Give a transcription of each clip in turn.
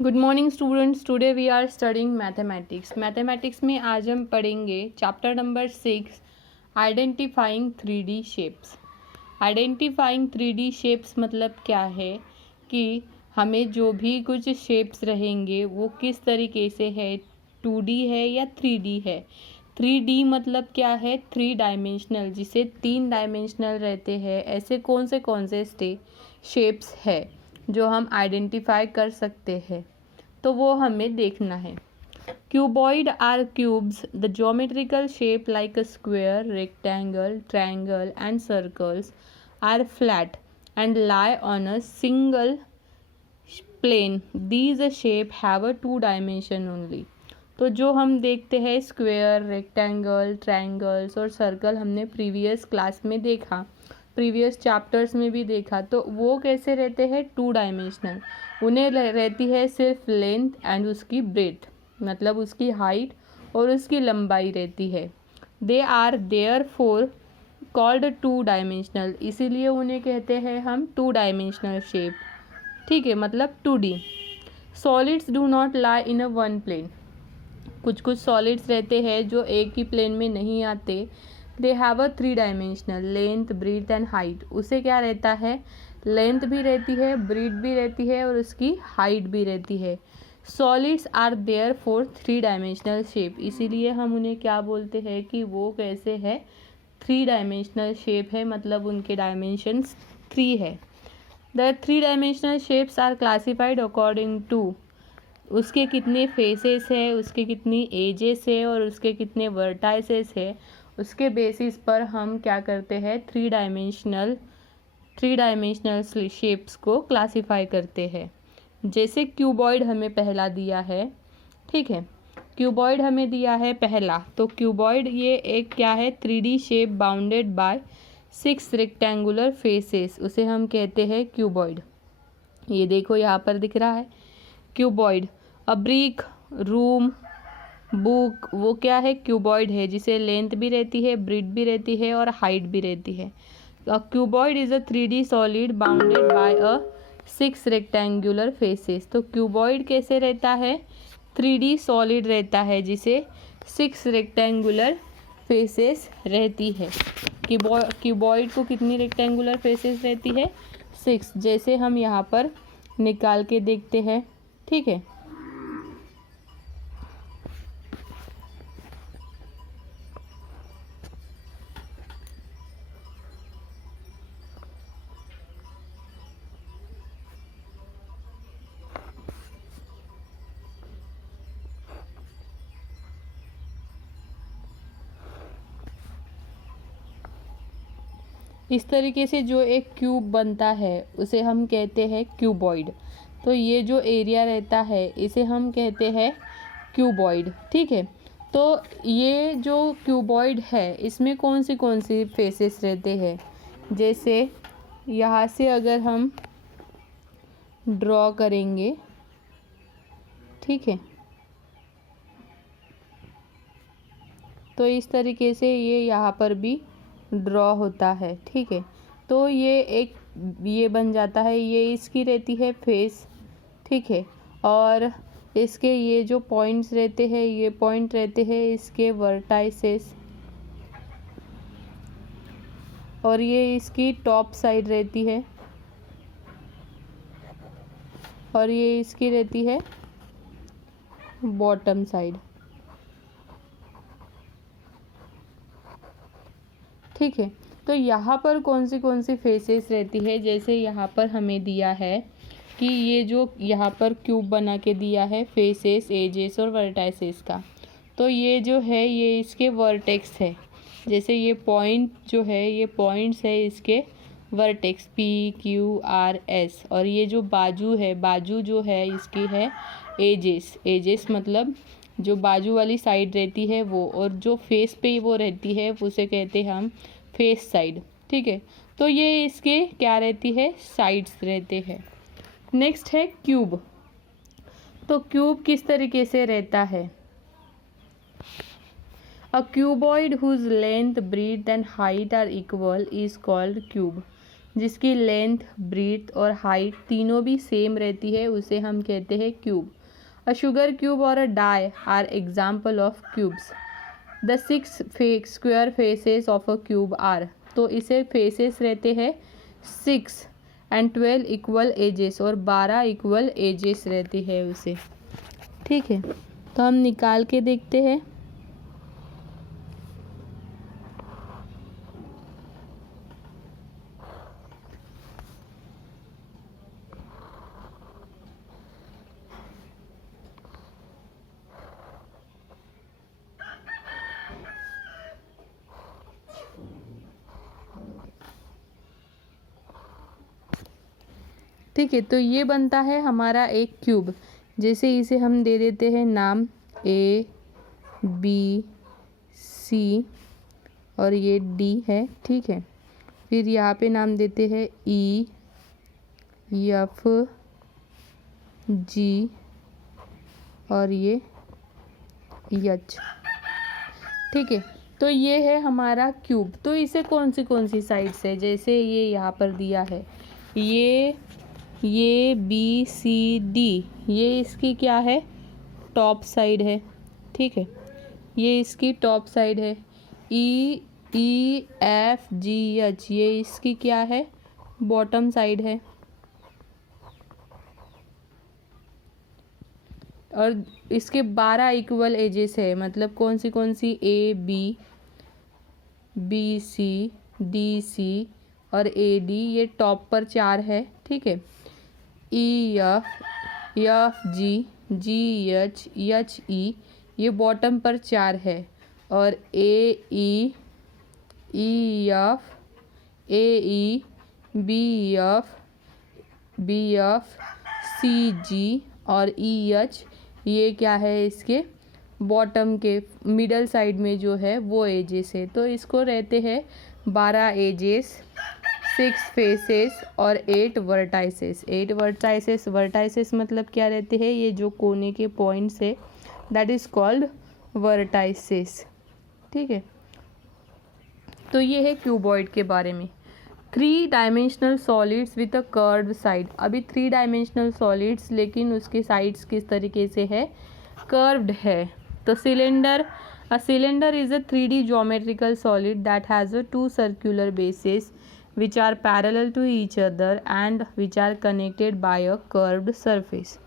Good morning students, today we are studying mathematics. Mathematics में आज हम पढ़ेंगे chapter number 6, identifying 3D shapes. Identifying 3D shapes मतलब क्या है कि हमें जो भी कुछ शेप्स रहेंगे वो किस तरीके से है, 2D है या 3D है। 3D मतलब क्या है, 3 डायमेंशनल, जिसे 3 डायमेंशनल रहते हैं। ऐसे कौन से शेप्स है जो हम आइडेंटिफाई कर सकते हैं, तो वो हमें देखना है। Cuboid or cubes, the geometrical shape like a square, rectangle, triangle and circles are flat and lie on a single plane. These shape have a 2 dimension only. तो जो हम देखते हैं स्क्वायर, रेक्टेंगल, ट्रायंगल्स और सर्कल, हमने previous class में देखा, previous chapters में भी देखा। तो वो कैसे रहते हैं, 2 डायमेंशनल। उन्हें रहती है सिर्फ लेंथ एंड उसकी ब्रेथ, मतलब उसकी हाइट और उसकी लंबाई रहती है। They are therefore called 2 dimensional, इसीलिए उन्हें कहते हैं हम 2 डायमेंशनल शेप। ठीक है, मतलब 2D। Solids do not lie in a one plane, कुछ सॉलिड्स रहते हैं जो एक ही प्लेन में नहीं आते। They have a 3 dimensional, length, breadth and height. उसे क्या रहता है, लेंथ भी रहती है, ब्रीथ भी रहती है और उसकी हाइट भी रहती है। Solids are therefore 3 dimensional shape, इसीलिए हम उन्हें क्या बोलते हैं कि वो कैसे है, 3 डायमेंशनल शेप है, मतलब उनके डायमेंशंस 3 है। The 3 dimensional shapes are classified according to उसके कितने फेसेस है, उसके कितनी एजेस है और उसके कितने वर्टाइसेस है। उसके बेसिस पर हम क्या करते हैं, 3 डायमेंशनल शेप्स को क्लासिफाई करते हैं। जैसे क्यूबॉइड हमें पहला दिया है, ठीक है, क्यूबॉइड हमें दिया है पहला। तो क्यूबॉइड ये एक क्या है, 3D shape bounded by 6 rectangular faces, उसे हम कहते हैं क्यूबॉइड। ये देखो यहाँ पर दिख रहा है क्यूबॉइड। अ ब्रिक, रूम, बुक, वो क्या है, क्यूबॉइड है, जिसे लेंथ भी रहती है, ब्रीथ भी रहती है और हाइट भी रहती है। A cuboid is a 3D solid bounded by a 6 rectangular faces. तो क्यूबॉइड कैसे रहता है, 3D सॉलिड रहता है, जिसे 6 रेक्टेंगुलर फेसेस रहती है। क्यूबॉइड को कितनी रेक्टेंगुलर फेसेस रहती है, 6, जैसे हम यहाँ पर निकाल के देखते हैं। ठीक है, इस तरीके से जो एक क्यूब बनता है उसे हम कहते हैं क्यूबॉइड। तो ये जो एरिया रहता है इसे हम कहते हैं क्यूबॉइड। ठीक है, तो ये जो क्यूबॉइड है इसमें कौन सी फेसेस रहते हैं, जैसे यहाँ से अगर हम ड्रॉ करेंगे, ठीक है, तो इस तरीके से ये यहाँ पर भी ड्रॉ होता है। ठीक है, तो ये बन जाता है, ये इसकी रहती है फेस। ठीक है, और इसके ये जो पॉइंट्स रहते हैं, ये पॉइंट रहते हैं इसके वर्टाइसेस, और ये इसकी टॉप साइड रहती है और ये इसकी रहती है बॉटम साइड। ठीक है, तो यहाँ पर कौन सी फेसेस रहती है, जैसे यहाँ पर हमें दिया है कि ये जो यहाँ पर क्यूब बना के दिया है, फेसेस, एजेस और वर्टाइसेस का, तो ये जो है ये इसके वर्टेक्स है। जैसे ये पॉइंट जो है, ये पॉइंट्स है इसके वर्टेक्स, PQRS, और ये जो बाजू है, बाजू जो है इसकी है एजेस मतलब जो बाजू वाली साइड रहती है वो, और जो फेस पे वो रहती है उसे कहते हैं हम फेस साइड। ठीक है, तो ये इसके क्या रहती है, साइड्स रहते हैं। नेक्स्ट है क्यूब। तो क्यूब किस तरीके से रहता है, a cuboid whose length, breadth and height are equal is called cube. जिसकी लेंथ, ब्रीथ और हाइट तीनों भी सेम रहती है, उसे हम कहते हैं क्यूब। अ शुगर क्यूब और a die are example of cubes. The 6 square faces of a cube are, तो इसे फेसेस रहते हैं 6 एंड 12 इक्वल एजेस, और 12 इक्वल एजेस रहती है उसे। ठीक है, तो हम निकाल के देखते हैं। ठीक है, तो ये बनता है हमारा एक क्यूब। जैसे इसे हम दे देते हैं नाम A, B, C और ये D है। ठीक है, फिर यहाँ पे नाम देते हैं E, F, G और ये H। ठीक है, तो ये है हमारा क्यूब। तो इसे कौन सी साइड्स है, जैसे ये यहाँ पर दिया है, ये बी सी डी, ये इसकी क्या है, टॉप साइड है। ठीक है, ये इसकी टॉप साइड है। ई एफ जी एच, ये इसकी क्या है, बॉटम साइड है। और इसके 12 इक्वल एजेस है, मतलब कौन सी A B C D C और ए डी, ये टॉप पर 4 है। ठीक है, E F G H E, ये बॉटम पर 4 है। और ए ई बी एफ सी जी और ई एच, ये क्या है, इसके बॉटम के मिडल साइड में जो है वो एजेस है। तो इसको रहते हैं 12 एजेस, 6 फेसेस और 8 वर्टाइसेस। 8 वर्टाइसेस मतलब क्या रहते हैं, ये जो कोने के पॉइंट्स है, दैट इज कॉल्ड वर्टाइसेस। ठीक है, तो ये है क्यूबॉइड के बारे में। 3 dimensional solids with a curved side. अभी 3 डायमेंशनल सॉलिड्स, लेकिन उसके साइड्स किस तरीके से है, कर्व्ड है। तो cylinder, a cylinder is a 3D geometrical solid that has a 2 circular bases which are parallel to each other and which are connected by a curved surface.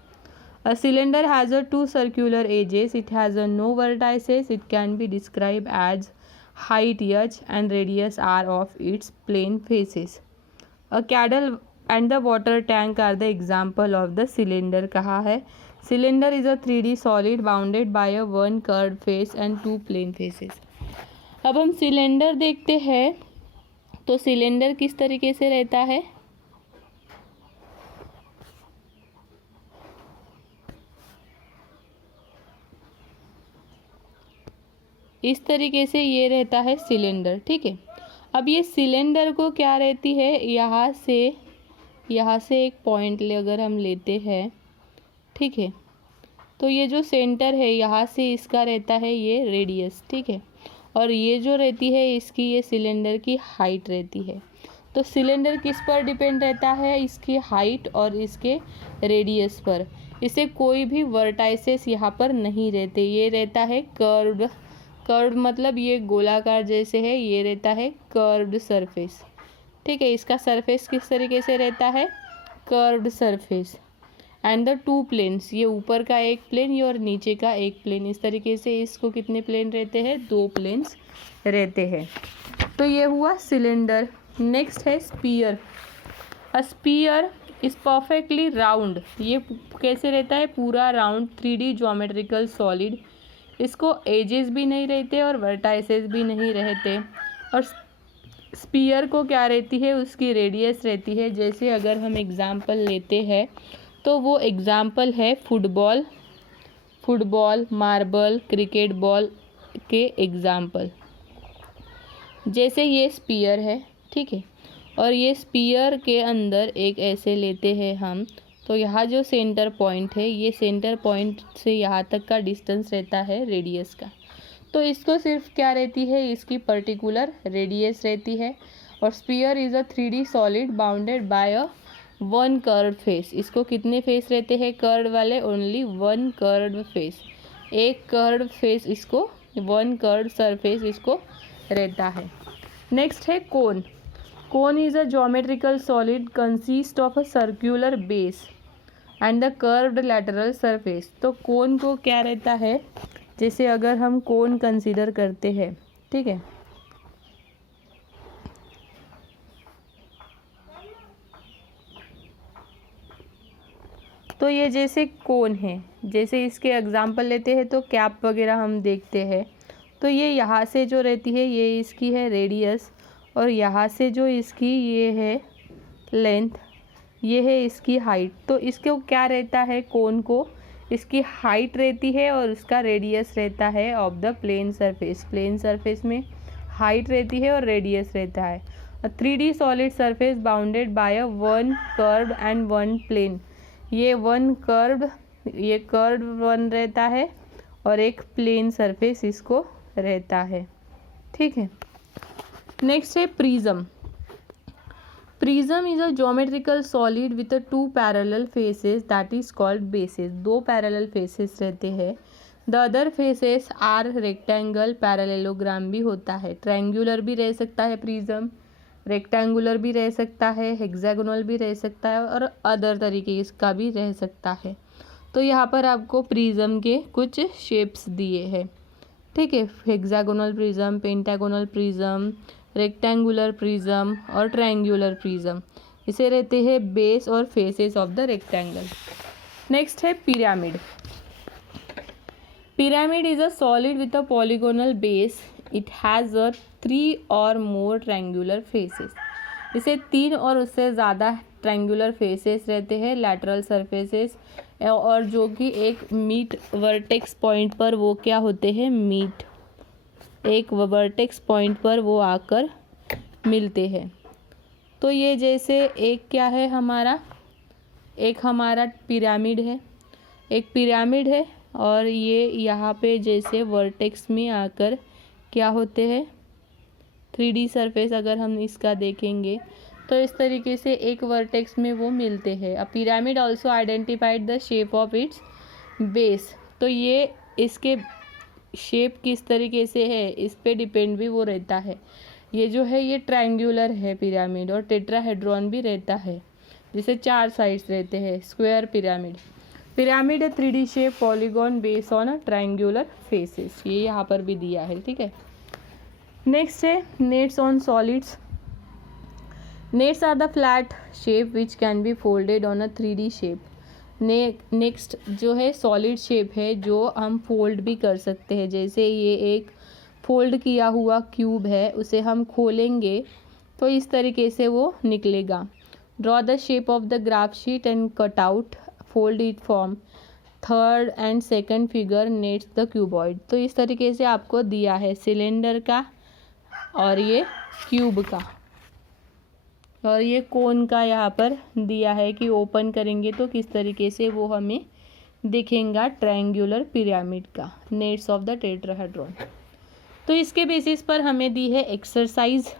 A cylinder has a 2 circular edges. It has a no vertices. It can be described as height h and radius r of its plane faces. A cradle and the water tank are the example of the cylinder. कहा है, cylinder is a 3D solid bounded by a 1 curved face and 2 plane faces. अब हम cylinder देखते हैं, तो cylinder किस तरीके से रहता है, इस तरीके से ये रहता है सिलेंडर। ठीक है, अब ये सिलेंडर को क्या रहती है, यहाँ से एक पॉइंट अगर हम लेते हैं, ठीक है, तो ये जो सेंटर है यहाँ से इसका रहता है ये रेडियस। ठीक है, और ये जो रहती है इसकी, ये सिलेंडर की हाइट रहती है। तो सिलेंडर किस पर डिपेंड रहता है, इसकी हाइट और इसके रेडियस पर। इसे कोई भी वर्टाइसेस यहाँ पर नहीं रहते, ये रहता है कर्व्ड मतलब ये गोलाकार जैसे है, ये रहता है कर्व्ड सरफेस। ठीक है, इसका सरफेस किस तरीके से रहता है, curved surface. And the 2 planes, ये ऊपर का एक प्लेन, ये और नीचे का एक प्लेन, इस तरीके से इसको कितने प्लेन रहते हैं, 2 प्लेन्स रहते हैं। तो ये हुआ सिलेंडर। नेक्स्ट है sphere. A sphere is perfectly round, ये कैसे रहता है, पूरा राउंड 3D ज्योमेट्रिकल सॉलिड। इसको एजेस भी नहीं रहते और वर्टाइसेस भी नहीं रहते। और स्पीयर को क्या रहती है, उसकी रेडियस रहती है। जैसे अगर हम एग्जाम्पल लेते हैं, तो वो एग्जाम्पल है फुटबॉल, मार्बल, क्रिकेट बॉल के एग्जाम्पल। जैसे ये स्पीयर है, ठीक है, और ये स्पीयर के अंदर एक ऐसे लेते हैं हम, तो यहाँ जो सेंटर पॉइंट है, ये सेंटर पॉइंट से यहाँ तक का डिस्टेंस रहता है रेडियस का। तो इसको सिर्फ क्या रहती है, इसकी पर्टिकुलर रेडियस रहती है। और sphere is a 3D solid bounded by a 1 curved face. इसको कितने फेस रहते हैं कर्व्ड वाले? ओनली 1 कर्व्ड फेस, एक कर्व्ड फेस इसको, 1 कर्व्ड सरफेस इसको रहता है। नेक्स्ट है cone. Cone is a geometrical solid consist of a circular base and the curved lateral surface. तो कोन को क्या रहता है? जैसे अगर हम कोन कंसीडर करते हैं, ठीक है, तो ये जैसे कोन है, जैसे इसके एग्जांपल लेते हैं तो कैप वगैरह हम देखते हैं, तो ये यहाँ से जो रहती है ये इसकी है रेडियस, और यहाँ से जो इसकी ये है लेंथ, ये है इसकी हाइट। तो इसको क्या रहता है? कोन को इसकी हाइट रहती है और उसका रेडियस रहता है of the plane surface. Plane surface में हाइट रहती है और रेडियस रहता है। 3D solid surface bounded by a 1 curved and 1 plane. ये 1 कर्व्ड, ये कर्व्ड 1 रहता है और एक प्लेन सरफेस इसको रहता है, ठीक है। नेक्स्ट है prism. Prism is a geometrical solid with 2 parallel faces that is called bases. 2 parallel faces रहते हैं। The other faces are rectangle, parallelogram भी होता है, ट्रायंगुलर भी रह सकता है प्रिज्म, रेक्टेंगुलर भी रह सकता है, हेक्सागोनल भी रह सकता है और अदर तरीके इसका भी रह सकता है। तो यहाँ पर आपको प्रिज्म के कुछ शेप्स दिए हैं, ठीक है, hexagonal prism, pentagonal prism, rectangular prism और ट्रायंगुलर प्रिज्म। इसे रहते हैं बेस और faces of the rectangle. Next है pyramid. Pyramid is a solid with a polygonal base. It has a 3 और मोर ट्रायंगुलर फेसेस। इसे 3 और उससे ज़्यादा ट्रायंगुलर फेसेस रहते हैं, लैटरल सरफेसेस, और जो कि एक मीट वर्टेक्स पॉइंट पर वो क्या होते हैं? मीट, एक वर्टेक्स पॉइंट पर वो आकर मिलते हैं। तो ये जैसे एक क्या है हमारा, एक हमारा पिरामिड है, एक पिरामिड है, और ये यहाँ पे जैसे वर्टेक्स में आकर क्या होते हैं? 3D सरफेस अगर हम इसका देखेंगे तो इस तरीके से एक वर्टेक्स में वो मिलते हैं। A pyramid also identified the shape of its base. तो ये इसके शेप किस तरीके से है इस पे डिपेंड भी वो रहता है। ये जो है ये ट्रायंगुलर है पिरामिड, और टेट्राहेड्रॉन भी रहता है, जिसे 4 साइड्स रहते हैं। Square pyramid. Pyramid 3D shape, polygon base on triangular faces. ये यहाँ पर भी दिया है, ठीक है। नेक्स्ट है nets on solids. Nets are the flat shape which can be folded on a 3D shape. Next जो है सॉलिड शेप है जो हम फोल्ड भी कर सकते हैं। जैसे ये एक फोल्ड किया हुआ क्यूब है, उसे हम खोलेंगे तो इस तरीके से वो निकलेगा। Draw the shape of the graph sheet and cut out, fold it form. 3rd and 2nd figure nets the cuboid. तो इस तरीके से आपको दिया है सिलेंडर का, और ये क्यूब का, और ये कोन का यहाँ पर दिया है कि ओपन करेंगे तो किस तरीके से वो हमें दिखेगा ट्रायंगुलर पिरामिड का, नेट्स ऑफ द टेट्राहेड्रॉन। तो इसके बेसिस पर हमें दी है एक्सरसाइज।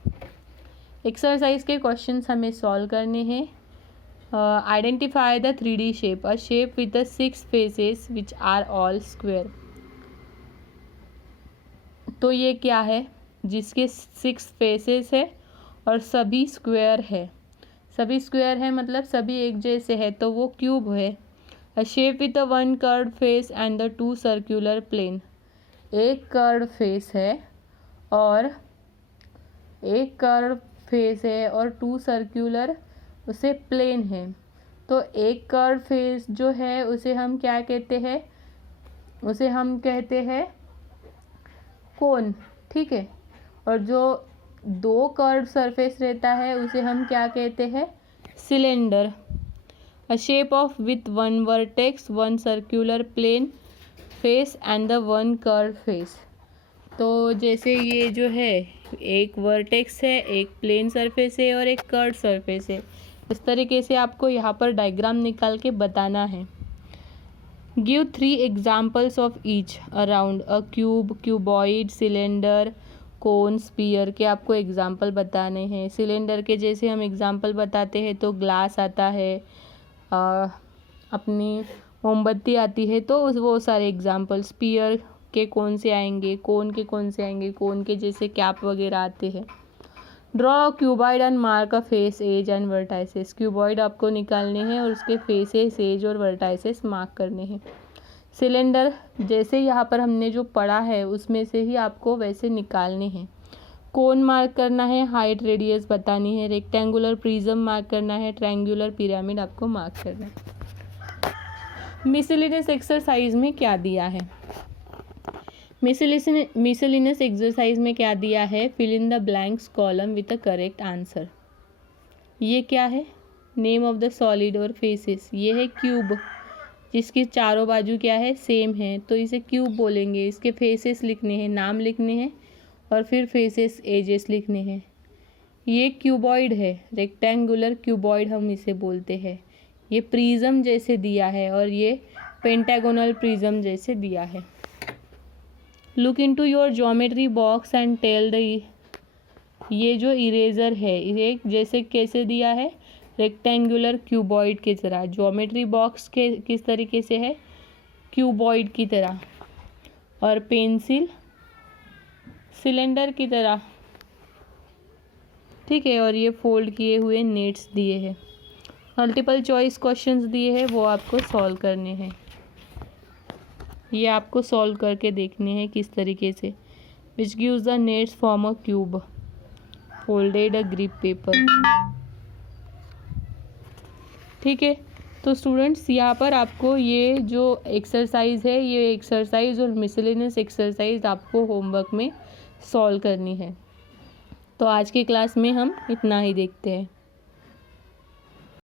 एक्सरसाइज के क्वेश्चंस हमें सॉल्व करने हैं। Identify the 3D shape, a shape with the 6 faces which are all square. तो ये क्या है? जिसके 6 फेसेस है और सभी स्क्वायर है। सभी स्क्वायर है मतलब सभी एक जैसे है, तो वो क्यूब है। A shape with a 1 curved face and the 2 circular plane. एक कर्व्ड फेस है और एक कर्व्ड फेस है और 2 सर्क्यूलर उसे प्लेन है। तो एक कर्व्ड फेस जो है उसे हम क्या कहते हैं? उसे हम कहते हैं कोन, ठीक है। और जो 2 कर्व्ड सरफेस रहता है उसे हम क्या कहते हैं? Cylinder. A shape of with 1 vertex, 1 circular plane face and the 1 curved face. तो जैसे ये जो है एक वर्टेक्स है, एक प्लेन सरफेस है और एक कर्व्ड सरफेस है। इस तरीके से आपको यहाँ पर डायग्राम निकाल के बताना है। Give 3 examples of each: around, a cube, cuboid, cylinder, cone, sphere के आपको एग्जाम्पल बताने हैं। सिलेंडर के जैसे हम एग्जाम्पल बताते हैं तो ग्लास आता है, अपनी मोमबत्ती आती है, तो वो सारे एग्जाम्पल। स्पीयर के कौन से आएंगे, कोन के कौन से आएंगे, कोन के जैसे कैप वगैरह आते हैं। Draw cuboid and mark a face, edge and vertices. Cuboid आपको निकालने हैं और उसके फेसेस, एज और वर्टाइसेस मार्क करने हैं। सिलेंडर जैसे यहाँ पर हमने जो पढ़ा है उसमें से ही आपको वैसे निकालने हैं। कोन मार्क करना है, हाइट रेडियस बतानी है। रेक्टेंगुलर प्रिज्म मार्क करना है, ट्रायंगुलर पिरामिड आपको मार्क करना है। मिसलेनियस एक्सरसाइज में क्या दिया है? मिसलेनियस एक्सरसाइज में क्या दिया है? Fill in the blanks column with a correct answer. ये क्या है? नेम ऑफ द सॉलिड और फेसेस। ये है क्यूब, जिसकी चारों बाजू क्या है? सेम है, तो इसे क्यूब बोलेंगे। इसके फेसेस लिखने हैं, नाम लिखने हैं और फिर फेसेस, एजेस लिखने हैं। ये क्यूबॉइड है, रेक्टेंगुलर क्यूबॉइड हम इसे बोलते हैं। ये प्रिज्म जैसे दिया है और ये पेंटागोनल प्रिज्म जैसे दिया है। Look into your geometry box and tell the, ये जो इरेजर है ये जैसे कैसे दिया है? रेक्टेंगुलर क्यूबॉइड की तरह। ज्योमेट्री बॉक्स के किस तरीके से है? क्यूबॉइड की तरह। और पेंसिल सिलेंडर की तरह, ठीक है। और ये फोल्ड किए हुए नेट्स दिए हैं। मल्टीपल चॉइस क्वेश्चंस दिए हैं, वो आपको सॉल्व करने हैं। ये आपको सॉल्व करके देखने हैं किस तरीके से। Which gives the nets form a cube, folded a grip paper, ठीक है। तो स्टूडेंट्स यहाँ पर आपको ये जो एक्सरसाइज है, ये एक्सरसाइज और मिसलेनियस एक्सरसाइज आपको होमवर्क में सॉल्व करनी है। तो आज की क्लास में हम इतना ही देखते हैं।